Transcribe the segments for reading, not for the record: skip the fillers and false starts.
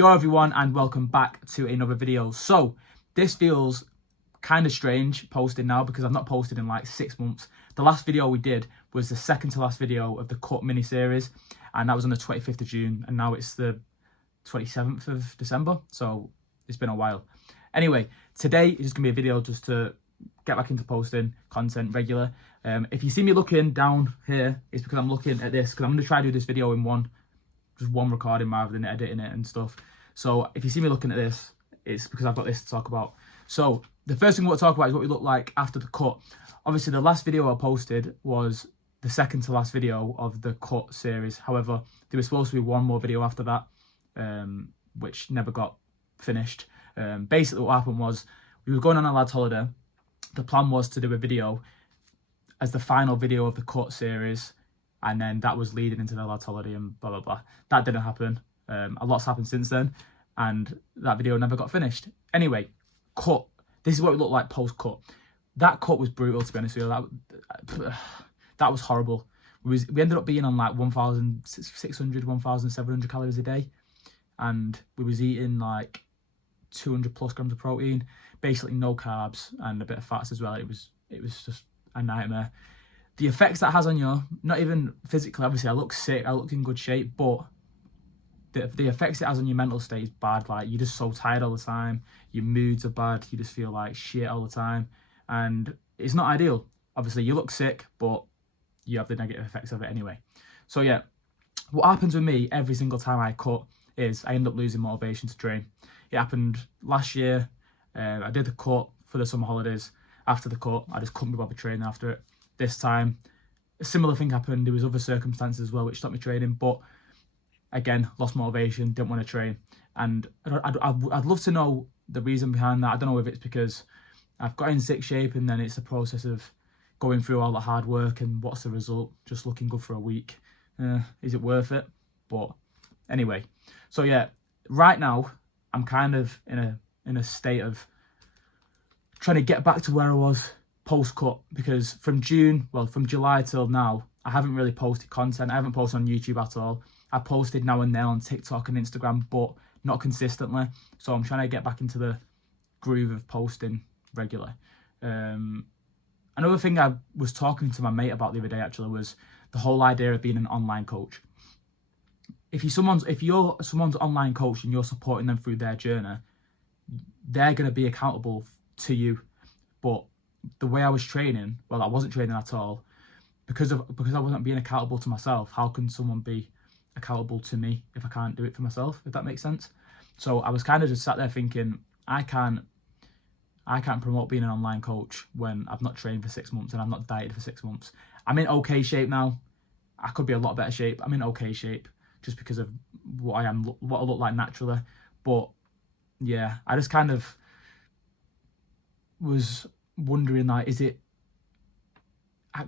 Yo everyone, and welcome back to another video. So this feels kind of strange posting now because I've not posted in like 6 months. The last video we did was the second to last video of the Cut mini series, and that was on the 25th of June, and now it's the 27th of December, so it's been a while. Anyway, today is just gonna be a video just to get back into posting content regular. If you see me looking down here, it's because I'm looking at this, because I'm gonna try to do this video in just one recording rather than editing it and stuff. So if you see me looking at this, it's because I've got this to talk about. So the first thing I want to talk about is what we look like after the cut. Obviously the last video I posted was the second to last video of the Cut series. However, there was supposed to be one more video after that, which never got finished. Basically what happened was we were going on a lad's holiday. The plan was to do a video as the final video of the Cut series, and then that was leading into the lad's holiday and blah blah blah. That didn't happen. A lot's happened since then, and that video never got finished. Anyway, Cut. This is what it looked like post cut. That cut was brutal, to be honest with you. That was horrible. We ended up being on like 1,600, 1,700 calories a day, and we was eating like 200 plus grams of protein, basically no carbs and a bit of fats as well. It was just a nightmare. The effects that has on you, not even physically, obviously I look sick, I look in good shape, but the effects it has on your mental state is bad. Like, you're just so tired all the time, your moods are bad, you just feel like shit all the time, and it's not ideal. Obviously you look sick, but you have the negative effects of it anyway. So yeah, what happens with me every single time I cut is I end up losing motivation to train. It happened last year. I did the cut for the summer holidays. After the cut, I just couldn't be bothered training after it. This time, a similar thing happened. There was other circumstances as well which stopped me training, but again, lost motivation, didn't want to train. And I'd love to know the reason behind that. I don't know if it's because I've got in sick shape and then it's a process of going through all the hard work, and what's the result? Just looking good for a week. Is it worth it? But anyway, so yeah, right now I'm kind of in a state of trying to get back to where I was post-cut, because from July till now, I haven't really posted content. I haven't posted on YouTube at all. I posted now and then on TikTok and Instagram, but not consistently. So I'm trying to get back into the groove of posting regularly. Another thing I was talking to my mate about the other day actually was the whole idea of being an online coach. If you're someone's online coach and you're supporting them through their journey, they're going to be accountable to you. But the way I was training, well, I wasn't training at all, because I wasn't being accountable to myself. How can someone be accountable to me if I can't do it for myself, if that makes sense? So I was kind of just sat there thinking, I can't promote being an online coach when I've not trained for 6 months and I've not dieted for 6 months. I'm in okay shape now. I could be a lot better shape. I'm in okay shape just because of what I look like naturally. But yeah, I just kind of was wondering, like,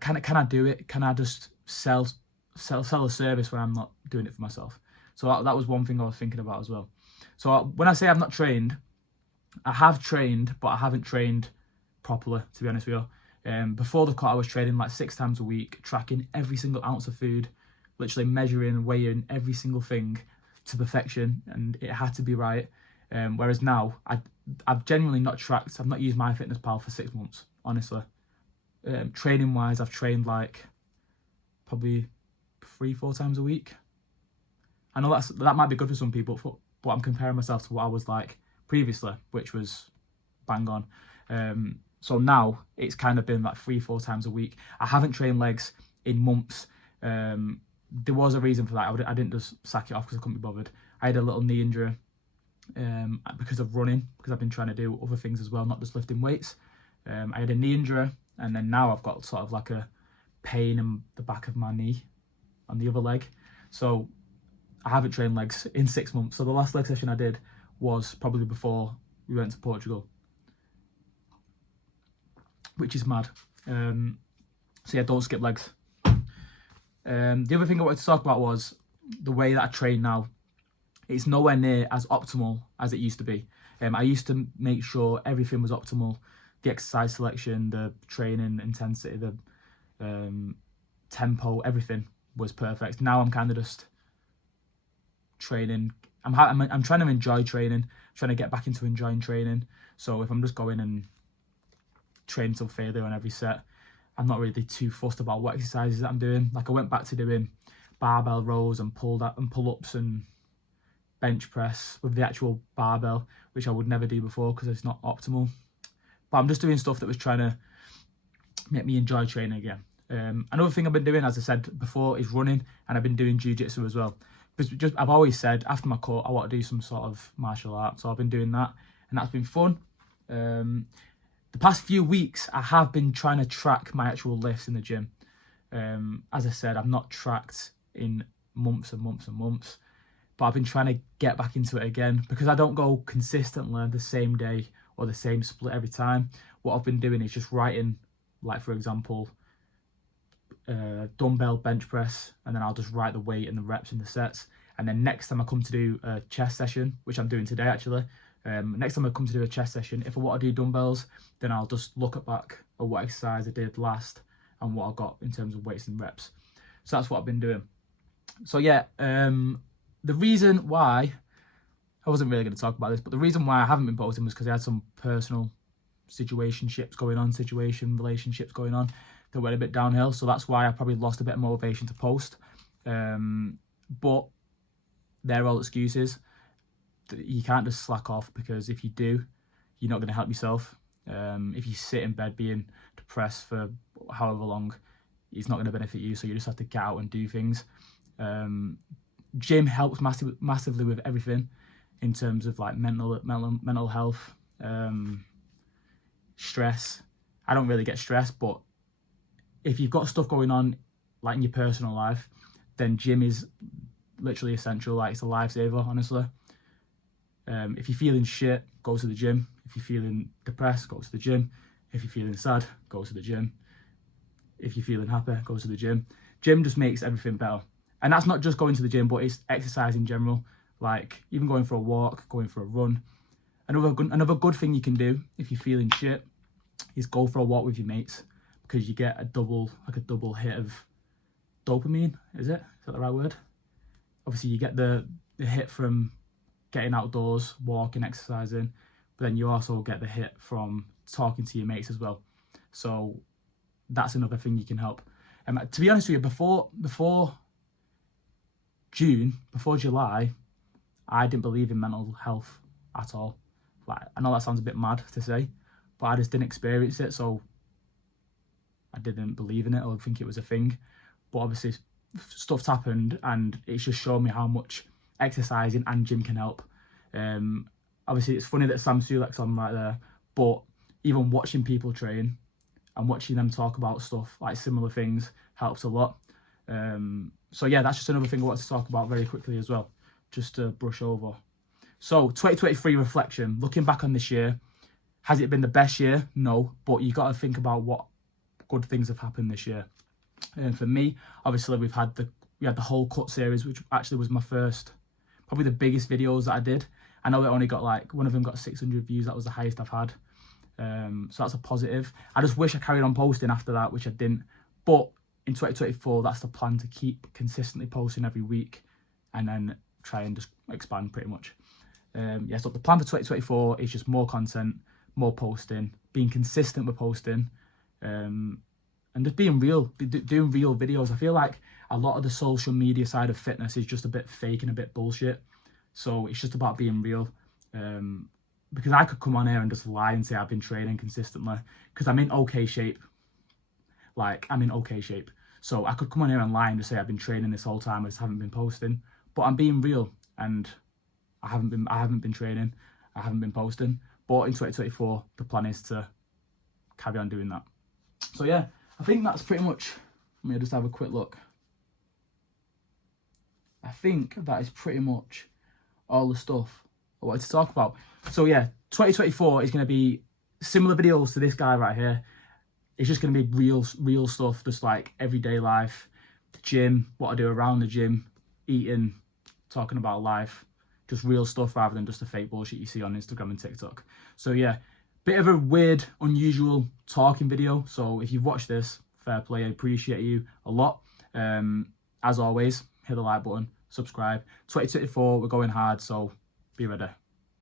can I do it? Can I just sell a service when I'm not doing it for myself? So that was one thing I was thinking about as well. So when I say I've not trained, I have trained, but I haven't trained properly, to be honest with you. Before the cut, I was training like 6 times a week, tracking every single ounce of food, literally measuring and weighing every single thing to perfection, and it had to be right. Whereas now, I've genuinely not tracked. I've not used MyFitnessPal for 6 months, honestly. Training wise, I've trained like probably 3-4 times a week. I know that might be good for some people, but I'm comparing myself to what I was like previously, which was bang on. So now it's kind of been like 3-4 times a week. I haven't trained legs in months. There was a reason for that. I didn't just sack it off because I couldn't be bothered. I had a little knee injury because of running, because I've been trying to do other things as well, not just lifting weights. I had a knee injury, and then now I've got sort of like a pain in the back of my knee on the other leg. So I haven't trained legs in 6 months. So the last leg session I did was probably before we went to Portugal, which is mad. So yeah, don't skip legs. The other thing I wanted to talk about was the way that I train now. It's nowhere near as optimal as it used to be. I used to make sure everything was optimal. The exercise selection, the training intensity, the tempo, everything was perfect. Now I'm kind of just training I'm trying to enjoy training, trying to get back into enjoying training. So if I'm just going and training till failure on every set, I'm not really too fussed about what exercises that I'm doing. Like I went back to doing barbell rows and pull-ups and bench press with the actual barbell, which I would never do before because it's not optimal. But I'm just doing stuff that was trying to make me enjoy training again. Another thing I've been doing, as I said before, is running, and I've been doing jiu-jitsu as well. Because I've always said after my cut I want to do some sort of martial art, so I've been doing that, and that's been fun. The past few weeks I have been trying to track my actual lifts in the gym. As I said, I've not tracked in months and months and months, but I've been trying to get back into it again because I don't go consistently the same day or the same split every time. What I've been doing is just writing, like for example, dumbbell bench press, and then I'll just write the weight and the reps and the sets. And then next time I come to do a chest session, which I'm doing today actually, next time I come to do a chest session, if I want to do dumbbells, then I'll just look back at what exercise I did last and what I got in terms of weights and reps. So that's what I've been doing. So yeah, the reason why I wasn't really going to talk about this, but the reason why I haven't been posting was because I had some personal relationships going on that went a bit downhill. So that's why I probably lost a bit of motivation to post. But they're all excuses. You can't just slack off, because if you do, you're not going to help yourself. If you sit in bed being depressed for however long, it's not going to benefit you. So you just have to get out and do things. Gym helps massively with everything in terms of like mental health, stress. I don't really get stressed, but if you've got stuff going on like in your personal life, then gym is literally essential. Like it's a lifesaver, honestly. If you're feeling shit, go to the gym. If you're feeling depressed, go to the gym. If you're feeling sad, go to the gym. If you're feeling happy, go to the gym. Gym just makes everything better. And that's not just going to the gym, but it's exercise in general. Like even going for a walk, going for a run. Another good thing you can do if you're feeling shit is go for a walk with your mates, because you get a double hit of dopamine. Is that the right word? Obviously you get the hit from getting outdoors, walking, exercising, but then you also get the hit from talking to your mates as well. So that's another thing you can help. To be honest with you, before July, I didn't believe in mental health at all. Like, I know that sounds a bit mad to say, but I just didn't experience it, so I didn't believe in it or think it was a thing. But obviously stuff's happened, and it's just shown me how much exercising and gym can help. Obviously it's funny that Sam Sulek's on right there, but even watching people train and watching them talk about stuff like similar things helps a lot. So yeah, that's just another thing I want to talk about very quickly as well, just to brush over. So 2023 reflection, looking back on this year, has it been the best year? No, but you got to think about what good things have happened this year. And for me, obviously we had the whole cut series, which actually was my first, probably the biggest videos that I did. I know it only got one of them got 600 views. That was the highest I've had. So that's a positive. I just wish I carried on posting after that, which I didn't. But in 2024, that's the plan, to keep consistently posting every week and then try and just expand pretty much. So the plan for 2024 is just more content, more posting, being consistent with posting, and just being real, doing real videos. I feel like a lot of the social media side of fitness is just a bit fake and a bit bullshit. So it's just about being real. Because I could come on here and just lie and say I've been training consistently because I'm in okay shape. So I could come on here and lie and just say I've been training this whole time, I just haven't been posting. But I'm being real, and I haven't been training, I haven't been posting. But in 2024, the plan is to carry on doing that. So yeah, I think that's pretty much, let me just have a quick look. I think that is pretty much all the stuff I wanted to talk about. So yeah, 2024 is going to be similar videos to this guy right here. It's just going to be real stuff, just like everyday life, gym, what I do around the gym, eating, talking about life, just real stuff rather than just the fake bullshit you see on Instagram and TikTok. So yeah, bit of a weird, unusual talking video. So if you've watched this, fair play, I appreciate you a lot. As always, hit the like button, subscribe. 2024, we're going hard, so be ready.